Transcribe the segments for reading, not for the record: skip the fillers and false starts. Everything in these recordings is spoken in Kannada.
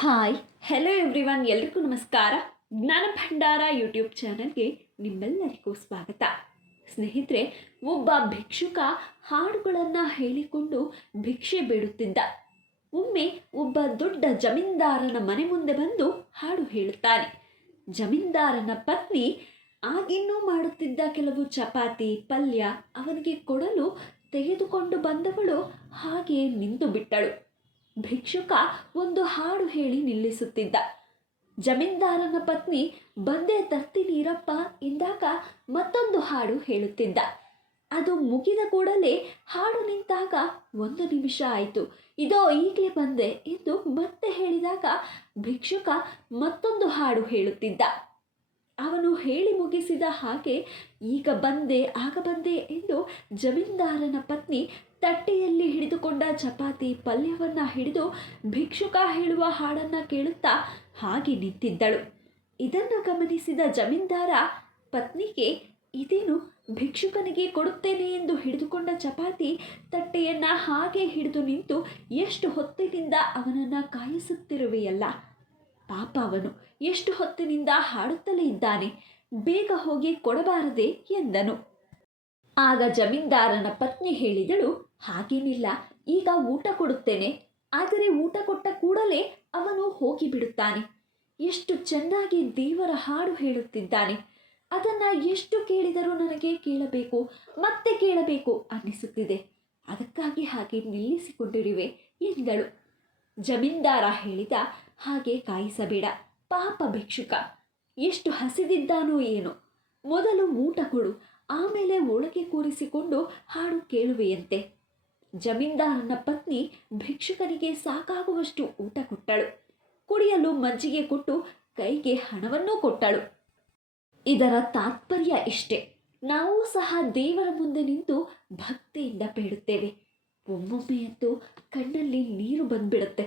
ಹಾಯ್ ಹೆಲೋ ಎವ್ರಿವನ್, ಎಲ್ರಿಗೂ ನಮಸ್ಕಾರ. ಜ್ಞಾನ ಭಂಡಾರ ಯೂಟ್ಯೂಬ್ ಚಾನಲ್ಗೆ ನಿಮ್ಮೆಲ್ಲರಿಗೂ ಸ್ವಾಗತ. ಸ್ನೇಹಿತರೆ, ಒಬ್ಬ ಭಿಕ್ಷುಕ ಹಾಡುಗಳನ್ನು ಹೇಳಿಕೊಂಡು ಭಿಕ್ಷೆ ಬೇಡುತ್ತಿದ್ದ. ಒಮ್ಮೆ ಒಬ್ಬ ದೊಡ್ಡ ಜಮೀನ್ದಾರನ ಮನೆ ಮುಂದೆ ಬಂದು ಹಾಡು ಹೇಳುತ್ತಾನೆ. ಜಮೀನ್ದಾರನ ಪತ್ನಿ ಆಗಿನ್ನೂ ಮಾಡುತ್ತಿದ್ದ ಕೆಲವು ಚಪಾತಿ ಪಲ್ಯ ಅವನಿಗೆ ಕೊಡಲು ತೆಗೆದುಕೊಂಡು ಬಂದವಳು ಹಾಗೆ ನಿಂತು ಬಿಟ್ಟಳು. ಭಿಕ್ಷುಕ ಒಂದು ಹಾಡು ಹೇಳಿ ನಿಲ್ಲಿಸುತ್ತಿದ್ದ. ಜಮೀನ್ದಾರನ ಪತ್ನಿ ಬಂದೇ ತರ್ತೀನಿರಪ್ಪ ಎಂದಾಗ ಮತ್ತೊಂದು ಹಾಡು ಹೇಳುತ್ತಿದ್ದ. ಅದು ಮುಗಿದ ಕೂಡಲೇ ಹಾಡು ನಿಂತಾಗ 1 ನಿಮಿಷ ಆಯಿತು, ಇದೋ ಈಗಲೇ ಬಂದೆ ಎಂದು ಮತ್ತೆ ಹೇಳಿದಾಗ ಭಿಕ್ಷುಕ ಮತ್ತೊಂದು ಹಾಡು ಹೇಳುತ್ತಿದ್ದ. ಅವನು ಹೇಳಿ ಮುಗಿಸಿದ ಹಾಗೆ ಈಗ ಬಂದೆ ಆಗ ಬಂದೆ ಎಂದು ಜಮೀನ್ದಾರನ ಪತ್ನಿ ತಟ್ಟೆಯಲ್ಲಿ ಹಿಡಿದುಕೊಂಡ ಚಪಾತಿ ಪಲ್ಯವನ್ನು ಹಿಡಿದು ಭಿಕ್ಷುಕ ಹೇಳುವ ಹಾಡನ್ನು ಕೇಳುತ್ತಾ ಹಾಗೆ ನಿಂತಿದ್ದಳು. ಇದನ್ನು ಗಮನಿಸಿದ ಜಮೀನ್ದಾರ ಪತ್ನಿಗೆ, ಇದೇನು ಭಿಕ್ಷುಕನಿಗೆ ಕೊಡುತ್ತೇನೆ ಎಂದು ಹಿಡಿದುಕೊಂಡ ಚಪಾತಿ ತಟ್ಟೆಯನ್ನು ಹಾಗೆ ಹಿಡಿದು ನಿಂತು ಎಷ್ಟು ಹೊತ್ತಿನಿಂದ ಅವನನ್ನು ಕಾಯಿಸುತ್ತಿರುವೆಯಲ್ಲ, ಪಾಪ ಅವನು ಎಷ್ಟು ಹೊತ್ತಿನಿಂದ ಹಾಡುತ್ತಲೇ ಇದ್ದಾನೆ, ಬೇಗ ಹೋಗಿ ಕೊಡಬಾರದೆ ಎಂದನು. ಆಗ ಜಮೀನ್ದಾರನ ಪತ್ನಿ ಹೇಳಿದಳು, ಹಾಗೇನಿಲ್ಲ, ಈಗ ಊಟ ಕೊಡುತ್ತೇನೆ, ಆದರೆ ಊಟ ಕೊಟ್ಟ ಕೂಡಲೇ ಅವನು ಹೋಗಿಬಿಡುತ್ತಾನೆ. ಎಷ್ಟು ಚೆನ್ನಾಗಿ ದೇವರ ಹಾಡು ಹೇಳುತ್ತಿದ್ದಾನೆ, ಅದನ್ನು ಎಷ್ಟು ಕೇಳಿದರೂ ನನಗೆ ಕೇಳಬೇಕು ಮತ್ತೆ ಕೇಳಬೇಕು ಅನ್ನಿಸುತ್ತಿದೆ, ಅದಕ್ಕಾಗಿ ಹಾಗೆ ನಿಲ್ಲಿಸಿಕೊಂಡಿರುವೆ ಎಂದಳು. ಜಮೀನ್ದಾರ ಹೇಳಿದ, ಹಾಗೆ ಕಾಯಿಸಬೇಡ, ಪಾಪ ಭಿಕ್ಷುಕ ಎಷ್ಟು ಹಸಿದಿದ್ದಾನೋ ಏನೋ, ಮೊದಲು ಊಟ ಕೊಡು, ಆಮೇಲೆ ಒಳಗೆ ಕೂರಿಸಿಕೊಂಡು ಹಾಡು ಕೇಳುವೆಯಂತೆ. ಜಮೀನ್ದಾರನ ಪತ್ನಿ ಭಿಕ್ಷುಕನಿಗೆ ಸಾಕಾಗುವಷ್ಟು ಊಟ ಕೊಟ್ಟಳು. ಕುಡಿಯಲು ಮಜ್ಜಿಗೆ ಕೊಟ್ಟು ಕೈಗೆ ಹಣವನ್ನೂ ಕೊಟ್ಟಳು. ಇದರ ತಾತ್ಪರ್ಯ ಇಷ್ಟೇ, ನಾವು ಸಹ ದೇವರ ಮುಂದೆ ನಿಂತು ಭಕ್ತಿಯಿಂದ ಬೇಡುತ್ತೇವೆ. ಒಮ್ಮೊಮ್ಮೆ ಅಂತೂ ಕಣ್ಣಲ್ಲಿ ನೀರು ಬಂದ್ಬಿಡುತ್ತೆ.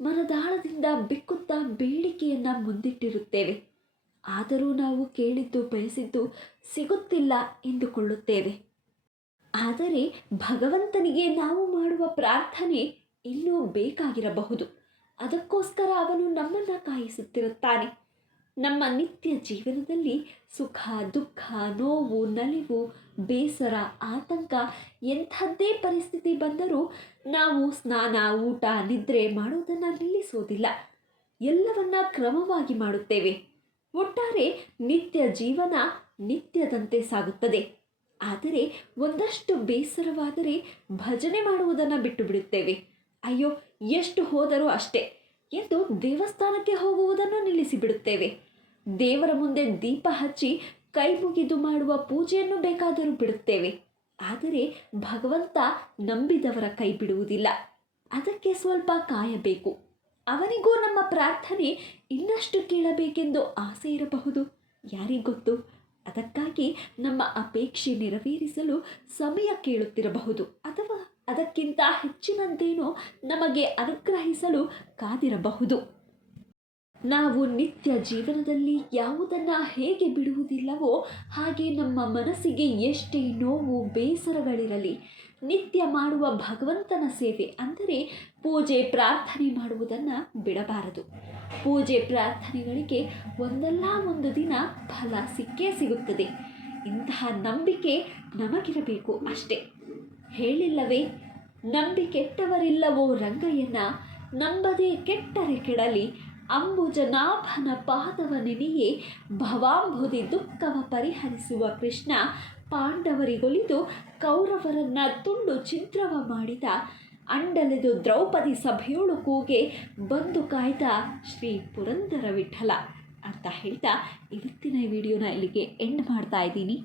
ಮನದಾಳದಿಂದ ಬಿಕ್ಕುತ್ತಾ ಬೇಡಿಕೆಯನ್ನು ಮುಂದಿಟ್ಟಿರುತ್ತೇವೆ. ಆದರೂ ನಾವು ಕೇಳಿದ್ದು ಬಯಸಿದ್ದು ಸಿಗುತ್ತಿಲ್ಲ ಎಂದುಕೊಳ್ಳುತ್ತೇವೆ. ಆದರೆ ಭಗವಂತನಿಗೆ ನಾವು ಮಾಡುವ ಪ್ರಾರ್ಥನೆ ಇನ್ನೂ ಬೇಕಾಗಿರಬಹುದು. ಅದಕ್ಕೋಸ್ಕರ ಅವನು ನಮ್ಮನ್ನು ಕಾಯಿಸುತ್ತಿರುತ್ತಾನೆ. ನಮ್ಮ ನಿತ್ಯ ಜೀವನದಲ್ಲಿ ಸುಖ ದುಃಖ ನೋವು ನಲಿವು ಬೇಸರ ಆತಂಕ ಎಂಥದ್ದೇ ಪರಿಸ್ಥಿತಿ ಬಂದರೂ ನಾವು ಸ್ನಾನ ಊಟ ನಿದ್ರೆ ಮಾಡುವುದನ್ನು ನಿಲ್ಲಿಸೋದಿಲ್ಲ. ಎಲ್ಲವನ್ನ ಕ್ರಮವಾಗಿ ಮಾಡುತ್ತೇವೆ. ಒಟ್ಟಾರೆ ನಿತ್ಯ ಜೀವನ ನಿತ್ಯದಂತೆ ಸಾಗುತ್ತದೆ. ಆದರೆ ಒಂದಷ್ಟು ಬೇಸರವಾದರೆ ಭಜನೆ ಮಾಡುವುದನ್ನು ಬಿಟ್ಟು ಬಿಡುತ್ತೇವೆ. ಅಯ್ಯೋ, ಎಷ್ಟು ಹೋದರೂ ಅಷ್ಟೇ ಎಂದು ದೇವಸ್ಥಾನಕ್ಕೆ ಹೋಗುವುದನ್ನು ನಿಲ್ಲಿಸಿಬಿಡುತ್ತೇವೆ. ದೇವರ ಮುಂದೆ ದೀಪ ಹಚ್ಚಿ ಕೈ ಮುಗಿದು ಮಾಡುವ ಪೂಜೆಯನ್ನು ಬೇಕಾದರೂ ಬಿಡುತ್ತೇವೆ. ಆದರೆ ಭಗವಂತ ನಂಬಿದವರ ಕೈ ಬಿಡುವುದಿಲ್ಲ. ಅದಕ್ಕೆ ಸ್ವಲ್ಪ ಕಾಯಬೇಕು. ಅವನಿಗೂ ನಮ್ಮ ಪ್ರಾರ್ಥನೆ ಇನ್ನಷ್ಟು ಕೇಳಬೇಕೆಂದು ಆಸೆ ಇರಬಹುದು, ಯಾರಿಗೊತ್ತು. ಅದಕ್ಕಾಗಿ ನಮ್ಮ ಅಪೇಕ್ಷೆ ನೆರವೇರಿಸಲು ಸಮಯ ಕೇಳುತ್ತಿರಬಹುದು, ಅಥವಾ ಅದಕ್ಕಿಂತ ಹೆಚ್ಚಿನದ್ದೇನೋ ನಮಗೆ ಅನುಗ್ರಹಿಸಲು ಕಾದಿರಬಹುದು. ನಾವು ನಿತ್ಯ ಜೀವನದಲ್ಲಿ ಯಾವುದನ್ನು ಹೇಗೆ ಬಿಡುವುದಿಲ್ಲವೋ ಹಾಗೆ ನಮ್ಮ ಮನಸ್ಸಿಗೆ ಎಷ್ಟೇ ನೋವು ಬೇಸರಗಳಿರಲಿ, ನಿತ್ಯ ಮಾಡುವ ಭಗವಂತನ ಸೇವೆ ಅಂದರೆ ಪೂಜೆ ಪ್ರಾರ್ಥನೆ ಮಾಡುವುದನ್ನು ಬಿಡಬಾರದು. ಪೂಜೆ ಪ್ರಾರ್ಥನೆಗಳಿಗೆ ಒಂದಲ್ಲ ಒಂದು ದಿನ ಫಲ ಸಿಕ್ಕೇ ಸಿಗುತ್ತದೆ. ಇಂತಹ ನಂಬಿಕೆ ನಮಗಿರಬೇಕು ಅಷ್ಟೇ. ಹೇಳಿಲ್ಲವೇ, ನಂಬಿ ಕೆಟ್ಟವರಿಲ್ಲವೋ ರಂಗಯ್ಯನ, ನಂಬದೇ ಕೆಟ್ಟರೆ ಕೆಡಲಿ, ಅಂಬುಜನಾಭನ ಪಾದವ ನೆನೆಯೇ, ಭವಾಂಬುದಿ ದುಃಖವ ಪರಿಹರಿಸುವ ಕೃಷ್ಣ, ಪಾಂಡವರಿಗೊಲಿದು ಕೌರವರನ್ನ ತುಂಡು ಛಿದ್ರವ ಮಾಡಿದ, ಅಂಡಲೆದು ದ್ರೌಪದಿ ಸಭೆಯೋಳು ಕೂಗೆ ಬಂದು ಕಾಯ್ದ ಶ್ರೀ ಪುರಂದರ ವಿಠಲ ಅಂತ ಹೇಳ್ತಾ ಇವತ್ತಿನ ವಿಡಿಯೋನ ಇಲ್ಲಿಗೆ ಎಂಡ್ ಮಾಡ್ತಾ ಇದ್ದೀನಿ.